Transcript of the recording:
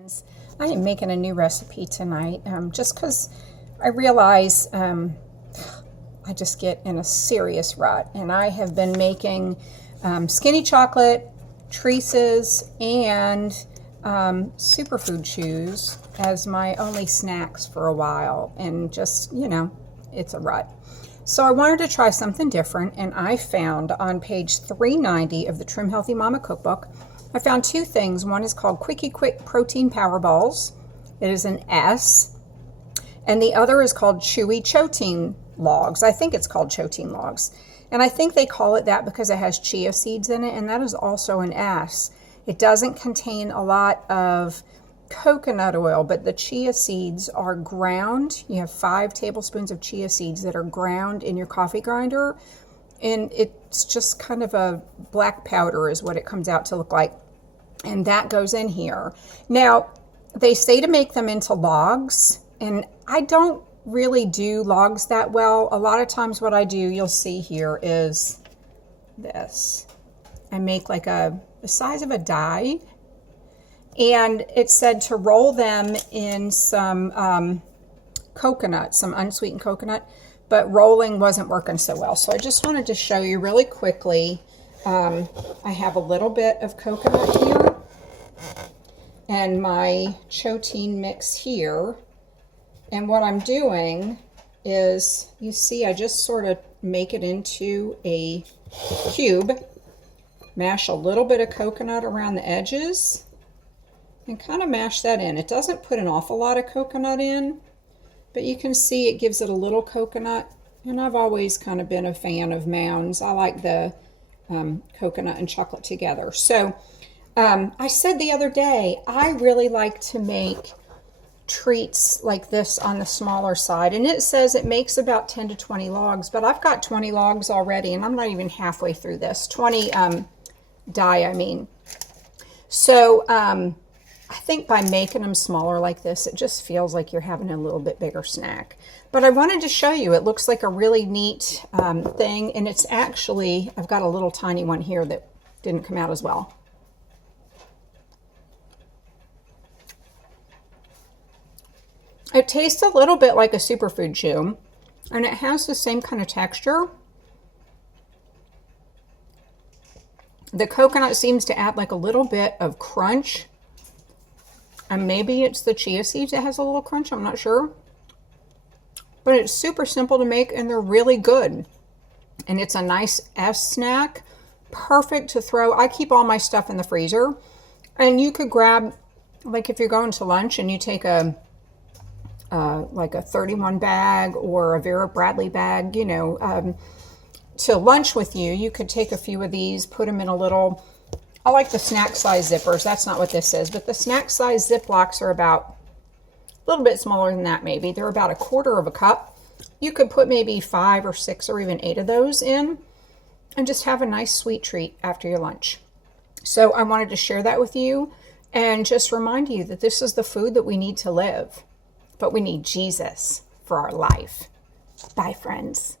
friends. I am making a new recipe tonight just because I realize I just get in a serious rut, and I have been making skinny chocolate, Treeces, and superfood chews as my only snacks for a while, and just, you know, it's a rut. So I wanted to try something different, and I found on page 390 of the Trim Healthy Mama cookbook, I found two things. One is called Quickie Quick Protein Power Balls. It is an S. And the other is called Chewy Chotein Logs. I think it's called Chotein Logs. And I think they call it that because it has chia seeds in it, and that is also an S. It doesn't contain a lot of coconut oil, but the chia seeds are ground. You have 5 tablespoons of chia seeds that are ground in your coffee grinder, and it's just kind of a black powder is what it comes out to look like, and that goes in here. Now, they say to make them into logs, and I don't really do logs that well. A lot of times what I do, you'll see here, is this. I make like the size of a die, and it said to roll them in some coconut, some unsweetened coconut, but rolling wasn't working so well. So I just wanted to show you really quickly. I have a little bit of coconut here and my Chotein mix here. And what I'm doing is, you see, I just sort of make it into a cube, mash a little bit of coconut around the edges, and kind of mash that in. It doesn't put an awful lot of coconut in, but you can see it gives it a little coconut, and I've always kind of been a fan of mounds. I like the coconut and chocolate together. So I said the other day, I really like to make treats like this on the smaller side, and it says it makes about 10 to 20 logs, but I've got 20 logs already, and I'm not even halfway through this. 20 die, I mean. So I think by making them smaller like this, it just feels like you're having a little bit bigger snack. But I wanted to show you, it looks like a really neat thing, and it's actually, I've got a little tiny one here that didn't come out as well. It tastes a little bit like a superfood chew, and it has the same kind of texture. The coconut seems to add like a little bit of crunch. And maybe it's the chia seeds that has a little crunch, I'm not sure. But it's super simple to make, and they're really good. And it's a nice S snack, perfect to throw. I keep all my stuff in the freezer. And you could grab, like if you're going to lunch and you take like a 31 bag or a Vera Bradley bag, you know, to lunch with you, you could take a few of these, put them in a little, I like the snack size zippers. That's not what this is, but the snack size Ziplocs are about a little bit smaller than that maybe. They're about 1/4 cup. You could put maybe 5 or 6 or even 8 of those in and just have a nice sweet treat after your lunch. So I wanted to share that with you and just remind you that this is the food that we need to live, but we need Jesus for our life. Bye, friends.